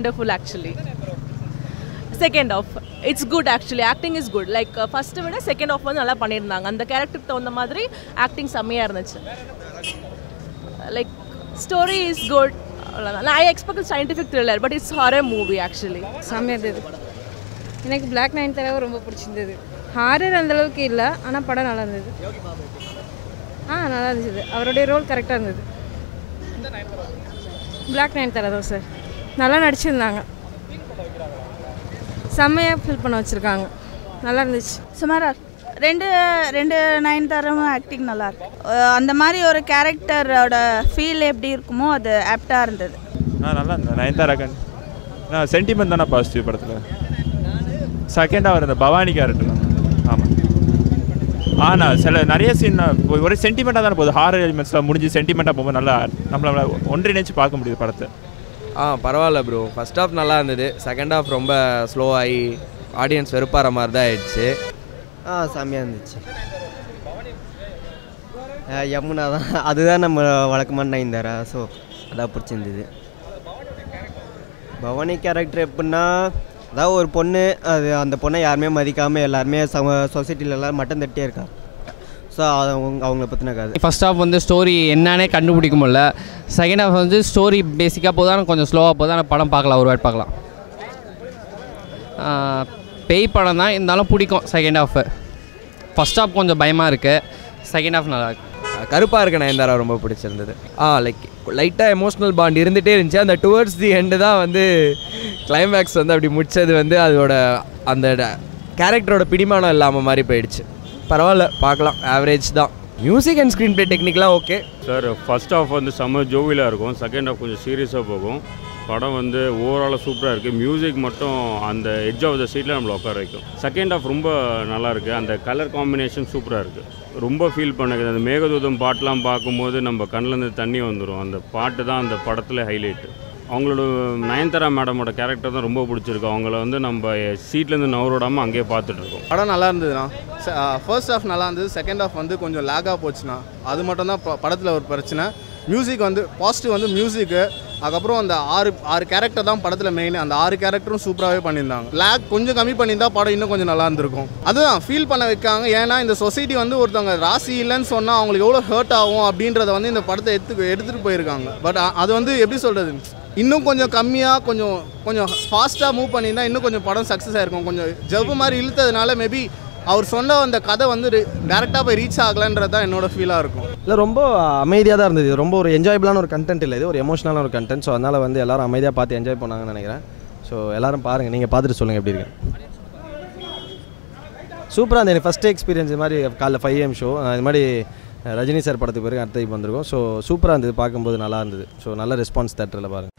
wonderful actually. Second half, it's good actually. Acting is good. Like first விட second half வந்து நல்லா பண்ணிருந்தாங்க. அந்த கேரக்டருக்கு தகுந்த மாதிரி ஆக்டிங் செம்மையா இருந்துச்சு. Like story is good. I expect a scientific thriller, but it's horror movie actually. செம்மையா இருந்தது. எனக்கு Black Nayantara ரொம்ப பிடிச்சிருந்தது. ஹாரர் அந்த அளவுக்கு இல்ல, ஆனா படம் நல்லா இருந்தது. நல்லா இருந்துச்சு. அவருடைய ரோல் கரெக்டா இருந்தது. Black Nayantara தான் சார். நல்லா நடிச்சிருந்தாங்க. செம்மையா ஃபீல் பண்ண வச்சிருக்காங்க. நல்லா இருந்துச்சு. சுமாரா ரெண்டு நயன்தாராவும் ஆக்டிங் நல்லா இருக்கு. அந்த மாதிரி ஒரு கேரக்டரோட ஃபீல் எப்படி இருக்குமோ அது ஆப்டாக இருந்தது. நல்லா இருந்தது. நயன்தாராக்கன் சென்டிமெண்ட் தானே பாசிட்டிவ் படத்தில். செகண்டாக இருந்த பவானி கேரக்டர் தான். ஆமாம் நிறைய சீன் ஒரு சென்டிமெண்ட்டாக தானே போகுது. ஹாரர் எலிமெண்ட்ஸ்லாம் முடிஞ்சு சென்டிமெண்ட்டாக போகும்போது நல்லா நம்மளை ஒன்றிணைச்சு பார்க்க முடியுது படத்தை. பரவாயில்ல ப்ரோ. ஃபர்ஸ்ட் ஹாஃப் நல்லா இருந்தது. செகண்ட் ஹாஃப் ரொம்ப ஸ்லோ ஆகி ஆடியன்ஸ் வெறுப்பார மாதிரி தான் ஆயிடுச்சு. செம்மையாக இருந்துச்சு. யமுனா தான், அதுதான் நம்ம வழக்கமான நயன்தாரா. ஸோ அதான் பிடிச்சிருந்தது. பவானி கேரக்டர் எப்படின்னா, அதாவது ஒரு பொண்ணு, அது அந்த பொண்ணை யாருமே மதிக்காமல் எல்லாருமே சொசைட்டியில் எல்லோரும் மட்டம் தட்டியே இருக்காங்க. ஸோ அவங்கள பற்றின கதை. ஃபர்ஸ்ட் ஹாஃப் வந்து ஸ்டோரி என்னன்னே கண்டுபிடிக்க முடியல. செகண்ட் ஹாஃப் வந்து ஸ்டோரி பேசிக்காக போதான், கொஞ்சம் ஸ்லோவாக போதான். படம் பார்க்கலாம், ஒரு வாட்டி பார்க்கலாம். பேய் படம் தான் இருந்தாலும் பிடிக்கும் செகண்ட் ஹாஃபு. ஃபர்ஸ்ட் ஹாஃப் கொஞ்சம் பயமாக இருக்குது, செகண்ட் ஹாஃப் நல்லா இருக்குது. கருப்பாக இருக்க நயன்தாரா ரொம்ப பிடிச்சிருந்தது. லைட்டாக எமோஷ்னல் பாண்ட் இருந்துகிட்டே இருந்துச்சு. அந்த டுவர்ட்ஸ் தி எண்டு தான் வந்து கிளைமேக்ஸ் வந்து அப்படி முடித்தது வந்து அதோட அந்த கேரக்டரோட பிடிமானம் இல்லாமல் மாதிரி போயிடுச்சு. பரவாயில்ல, பார்க்கலாம். ஆவரேஜ் தான். மியூசிக் அண்ட் ஸ்க்ரீன் ப்ளே டெக்னிக்லாம் ஓகே சார். ஃபர்ஸ்ட் ஹாஃப் வந்து செம்ம ஜோவிலாக இருக்கும். செகண்ட் ஹாஃப் கொஞ்சம் சீரியஸாக போகும். படம் வந்து ஓவராலாக சூப்பராக இருக்குது. மியூசிக் மட்டும் அந்த எட்ஜ் ஆஃப் த சீட்டில் நம்மளை உட்கார வைக்கும். செகண்ட் ஹாஃப் ரொம்ப நல்லாயிருக்கு. அந்த கலர் காம்பினேஷன் சூப்பராக இருக்குது. ரொம்ப ஃபீல் பண்ணுது. அந்த மேகதூதம் பாட்டெலாம் பார்க்கும்போது நம்ம கண்ணிலேருந்து தண்ணி வந்துடும். அந்த பாட்டு தான் அந்த படத்தில் ஹைலைட்டு. அவங்களோட நயன்தாரா மேடமோட கேரக்டர் தான் ரொம்ப பிடிச்சிருக்கு. அவங்கள வந்து நம்ம சீட்லேருந்து நவரோடாமல் அங்கேயே பார்த்துட்ருக்கோம். படம் நல்லா இருந்ததுண்ணா. ஃபர்ஸ்ட் ஹாஃப் நல்லா இருந்தது. செகண்ட் ஹாஃப் வந்து கொஞ்சம் லேக்காக போச்சுண்ணா. அது மட்டும் தான் படத்தில் ஒரு பிரச்சனை. மியூசிக் வந்து பாசிட்டிவ் வந்து மியூசிக்கு. அதுக்கப்புறம் அந்த ஆறு கேரக்டர் தான் படத்தில் மெயின். அந்த 6 கேரக்டரும் சூப்பராகவே பண்ணியிருந்தாங்க. லேக் கொஞ்சம் கம்மி பண்ணியிருந்தால் படம் இன்னும் கொஞ்சம் நல்லா இருந்திருக்கும். அதுதான் ஃபீல் பண்ண வைக்காங்க. ஏன்னா இந்த சொசைட்டி வந்து ஒருத்தவங்க ராசி இல்லைன்னு சொன்னால் அவங்களுக்கு எவ்வளோ ஹர்ட் ஆகும் அப்படின்றத வந்து இந்த படத்தை எடுத்துகிட்டு போயிருக்காங்க. பட் அது வந்து எப்படி சொல்கிறது, இன்னும் கொஞ்சம் கம்மியாக கொஞ்சம் ஃபாஸ்ட்டாக மூவ் பண்ணியிருந்தால் இன்னும் கொஞ்சம் படம் சக்ஸஸ் ஆகிருக்கும். கொஞ்சம் ஜவ்வு மாதிரி இழுத்ததுனால மேபி அவர் சொன்ன அந்த கதை வந்து டேரெக்டாக போய் ரீச் ஆகலைன்றது தான் என்னோட ஃபீலாக இருக்கும். இல்லை, ரொம்ப அமைதியாக தான் இருந்தது. ரொம்ப ஒரு என்ஜாயபிளான ஒரு கண்டென்ட் இல்லை, இது ஒரு எமோஷனலான ஒரு கண்டென்ட். ஸோ அதனால் வந்து எல்லோரும் அமைதியாக பார்த்து என்ஜாய் பண்ணாங்கன்னு நினைக்கிறேன். ஸோ எல்லோரும் பாருங்கள், நீங்கள் பார்த்துட்டு சொல்லுங்கள் எப்படி இருக்கு. சூப்பராக இருந்தது. ஃபஸ்ட்டு எக்ஸ்பீரியன்ஸ் இது மாதிரி காலைல 5 AM ஷோ. இது மாதிரி ரஜினி சார் படத்துக்கு பிறகு அடுத்த வந்திருக்கும். ஸோ சூப்பராக இருந்தது, பார்க்கும்போது நல்லா இருந்தது. ஸோ நல்ல ரெஸ்பான்ஸ் தேட்டரில் பாருங்கள்.